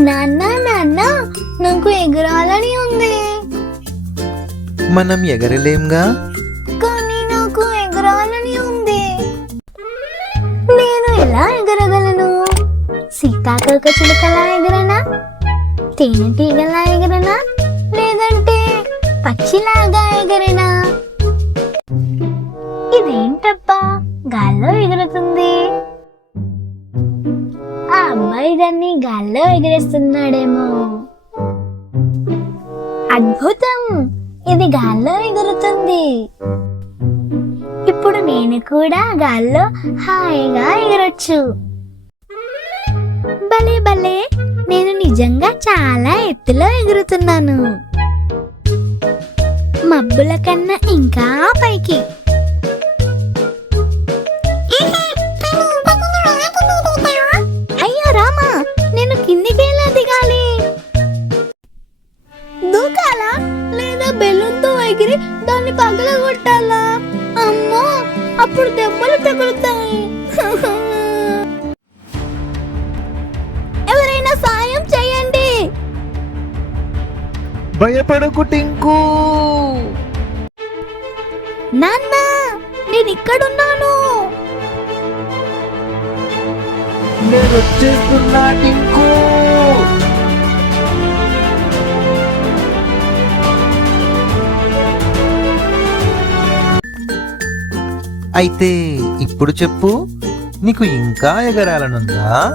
నాన్న నాన్న నాకు ఎగరాలని ఉంది. మనం ఎగరలేంగా? కానీ నాకు ఎగరాలని ఉంది. నేను ఎలా ఎగరగలను? సీతాకోక చిలుకలా ఎగరనా? తేనెటీగలా ఎగరనా? లేదంటే పక్షిలాగా ఎగరనా? ఇదేంటబ్బా? గాల్లో ఎగురుతుంది. అబ్బాయి దాన్ని గాల్లో ఎగిరేస్తున్నాడేమో. అద్భుతం! ఇది గాల్లో ఎగురుతుంది. ఇప్పుడు నేను కూడా గాల్లో హాయిగా ఎగరొచ్చు. భలే భలే! నేను నిజంగా చాలా ఎత్తులో ఎగురుతున్నాను. మబ్బుల కన్నా ఇంకా పైకి. ఎగిరి దాన్ని పగలగొట్టాలా? అమ్మో అప్పుడు దెబ్బలు తగులుతాయి. ఎవరైనా సాయం చేయండి. భయపడకు టింకు. నాన్న నేను ఇక్కడున్నాను నేను వచ్చేస్తున్నా టింకు. అయితే ఇప్పుడు చెప్పు నీకు ఇంకా ఎగరాలనుందా?